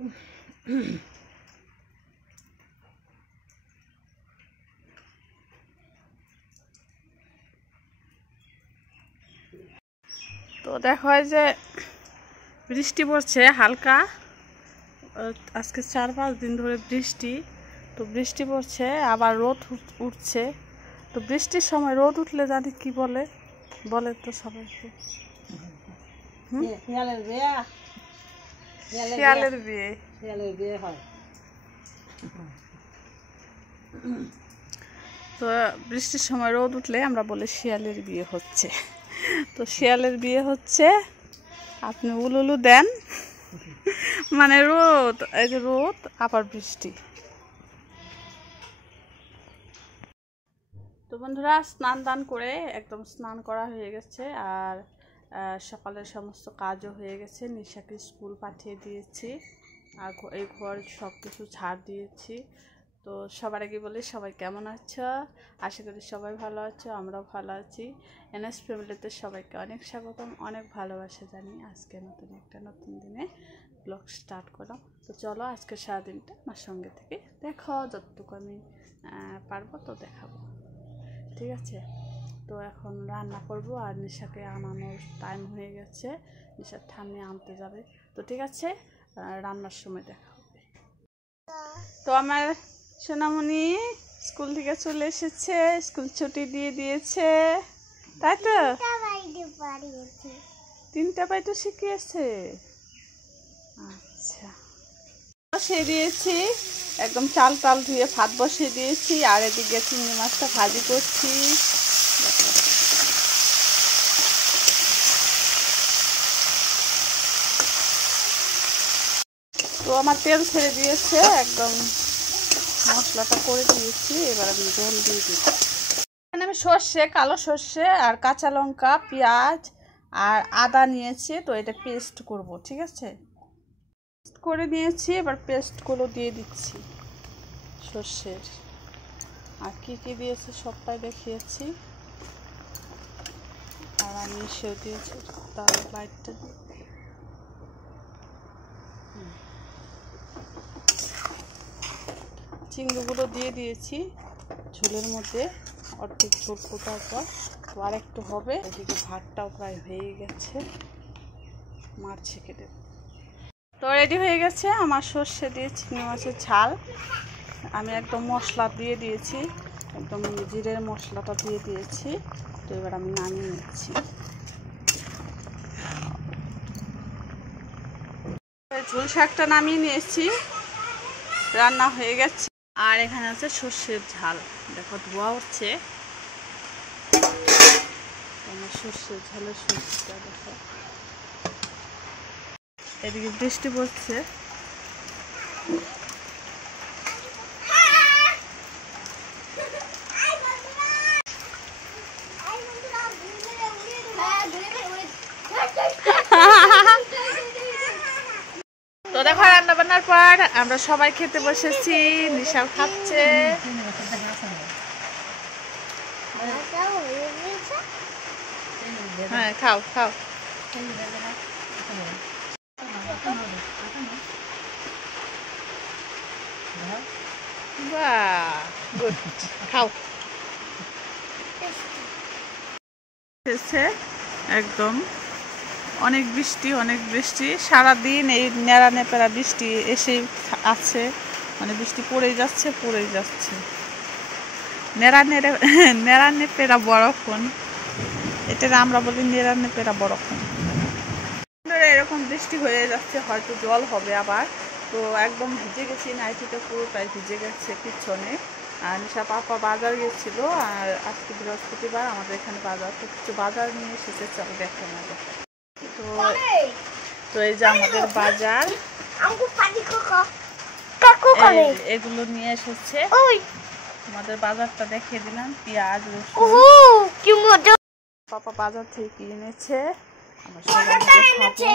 তো দেখো যে বৃষ্টি পড়ছে হালকা, আজকে 4-5 দিন ধরে বৃষ্টি। তো বৃষ্টি পড়ছে, আবার রোদ উঠছে। তো বৃষ্টির সময় রোদ উঠলে জানি কি বলে, বলে তো সবাইকে শিয়ালের বিয়ে হয়। তো বৃষ্টির সময় রোদ উঠলে আমরা বলি শিয়ালের বিয়ে হচ্ছে। তো শিয়ালের বিয়ে হচ্ছে, আপনি উলুলু দেন, মানে রোদ, এই যে রোদ আবার বৃষ্টি। তো বন্ধুরা, স্নান দান করে একদম স্নান করা হয়ে গেছে, আর সকালের সমস্ত কাজও হয়ে গেছে। নিশাকে স্কুল পাঠিয়ে দিয়েছি, আর এই ঘর সব কিছু ঝাড় দিয়েছি। তো সবার আগে বলি, সবাই কেমন আছো? আশা করি সবাই ভালো আছো, আমরাও ভালো আছি। এনএস ফ্যামিলিতে সবাইকে অনেক স্বাগতম, অনেক ভালোবাসা জানি। আজকে নতুন দিনে ব্লগ স্টার্ট করলাম। তো চলো আজকে সারাদিনটা আমার সঙ্গে থেকে দেখো, যতটুকু আমি পারবো তো দেখাবো, ঠিক আছে? তো এখন রান্না করব, আর নিশাকে আনানোর টাইম হয়ে গেছে, নিশার ঠান্ডা আনতে যাবে। তো ঠিক আছে, রান্নার সময় দেখা হবে। তো আমার সোনামণি স্কুল থেকে চলে এসেছে, স্কুল ছুটি দিয়ে দিয়েছে, তাই তো? 3টা বাইটও শিখিয়েছে। আচ্ছা, বসিয়ে দিয়েছি, একদম চাল ধুয়ে ভাত বসিয়ে দিয়েছি, আর এদিকে চিংড়ি মাছটা ভাজি করছি। তো আমার তেল ছেড়ে দিয়েছে, একদম মশলাটা করে দিয়েছি। এবার আমি জল দিয়ে দিচ্ছি। এখানে আমি সর্ষে, কালো সর্ষে আর কাঁচা লঙ্কা, পেঁয়াজ আর আদা নিয়েছি। তো এটা পেস্ট করব, ঠিক আছে? করে নিয়েছি, এবার পেস্টগুলো দিয়ে দিচ্ছি সর্ষের। আর কি কি দিয়েছি সবটাই দেখিয়েছি, আর আমি সেও দিয়েছি। তার লাইটটা দিয়ে চিংড়িগুলো দিয়ে দিয়েছি ঝোলের মধ্যে, অর্ধেক ঝোল ফোটার পর। তো আর একটু হবে, এদিকে ভাতটাও প্রায় হয়ে গেছে, মাছ ছেঁকে দেব। তো রেডি হয়ে গেছে আমার সর্ষে দিয়ে চিংড়ি মাছের ঝাল। আমি একদম মশলা দিয়ে দিয়েছি, একদম জিরের মশলাটা দিয়ে দিয়েছি। তো এবার আমি নামিয়ে নিচ্ছি। ঝোল শাকটা নামিয়ে নিয়েছি, রান্না হয়ে গেছে। আর এখানে আছে সর্ষের ঝাল, দেখো ধোয়া হচ্ছে। আমার সর্ষের ঝালের সর্ষেটা দেখো। এদিকে বৃষ্টি পড়ছে। তো দেখো, রান্না বান্নার পর আমরা সবাই খেতে বসেছি, নিশাও খাচ্ছে। হ্যাঁ, খাও খাও। বাহ, গুড, খাও। একদম অনেক বৃষ্টি সারাদিন, এই নেড়া নেপেড়া বৃষ্টি এসেই আছে, মানে বৃষ্টি পড়েই যাচ্ছে। নেড়া নেপেড়া বরক্ষণ, এটা আমরা বলি নেড়া নেপেড়া বরক্ষণ। এরকম বৃষ্টি হয়ে যাচ্ছে, হয়তো জল হবে আবার। তো একদম ভিজে গেছি, নাইটিটা পুরোটাই ভিজে গেছে পিছনে। আর নিশা পাপা বাজার গেছিল, আর আজকে বৃহস্পতিবার, আমাদের এখানে বাজার, তো কিছু বাজার নিয়ে এসেছে, চলো দেখো না। তো এই যে আমাদের বাজার, এগুলো নিয়ে এসেছে। আমাদের বাজারটা দেখিয়ে দিলাম, পেঁয়াজ, রসুন। পাপা বাজার থেকে কিনে এনেছে, আমার সবাই খাবো।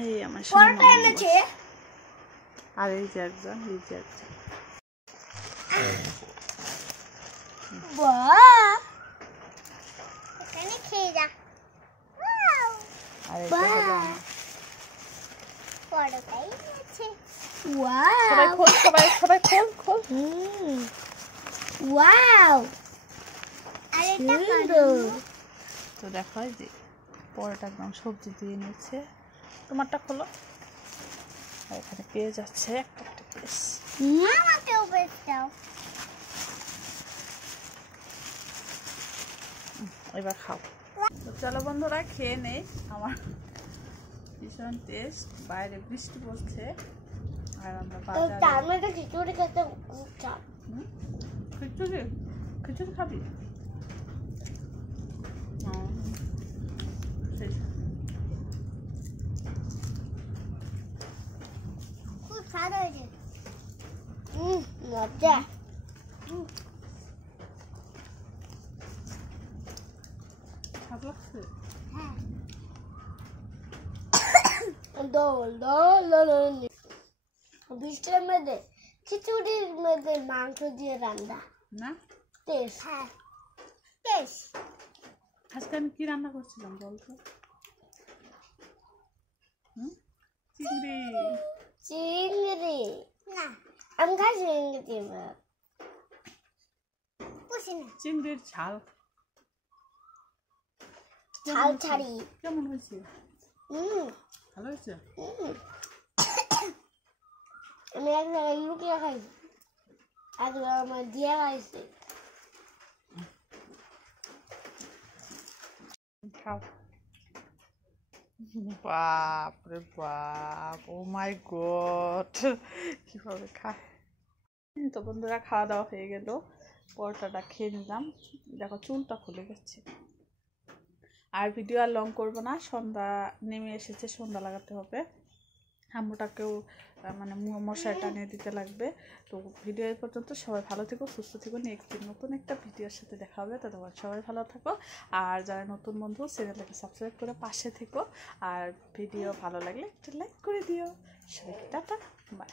এই আমার সঙ্গে, আর এই যে একজন, পরোটাই আছে। সবাই খোল, সবাই খোল খোল। ওয়াও, আর এটা সুন্দর। তো দেখো এই যে পরোটা একদম সবজি দিয়ে নিচ্ছে। তোমারটা খোলো। আর এখানে পেঁয়াজ আছে, একটা একটা পেঁয়াজ। আমাকেও বেশ দাও। এবার খাও। তো চলো বন্ধুরা খেয়ে নেই। আমার ভীষণ টেস্ট। বাইরে বৃষ্টি পড়ছে আর আমরা বাজারে খিচুড়ি খেতে চাও? খিচুড়ি খিচুড়ি খাবি? খুব স্বাদ হয়েছে। মজা। স্বাদ লাগছে? হ্যাঁ। দোল দোল দোল। বৃষ্টির মধ্যে খিচুড়ির মধ্যে মাংস দিয়ে রান্না না টেস্ট। হ্যাঁ টেস্ট। আজকে আমি কি রান্না করছিলাম বলতো? চিংড়ি। চিংড়ি না, আমি খাই চিংড়ি মাছ। চিংড়ির ঝাল। ঝাল ছাড়ি। কেমন হয়েছে? ভালো হয়েছে। আমি এক জায়গায় লুকিয়ে খাই, একবার আমার দিয়ে খাইছে। খাও। বাপ রে বাপ, ও মাই গড, কিভাবে খায়। তো বন্ধুরা খাওয়া দাওয়া হয়ে গেল, পরোটাটা খেয়ে নিলাম। দেখো চুলটা খুলে গেছে। আর ভিডিও আর লং করবো না, সন্ধ্যা নেমে এসেছে, সন্ধ্যা লাগাতে হবে। আম্মুটাকেও মানে মশারি টানিয়ে দিতে লাগবে। তো ভিডিও এই পর্যন্ত। সবাই ভালো থেকো, সুস্থ থেকো। নেক্সট দিন নতুন একটা ভিডিওর সাথে দেখা হবে। ততক্ষণ সবাই ভালো থাকো। আর যারা নতুন বন্ধু চ্যানেলটাকে সাবস্ক্রাইব করে পাশে থেকো। আর ভিডিও ভালো লাগলে একটা লাইক করে দিও। সবাইকে টাটা, বাই।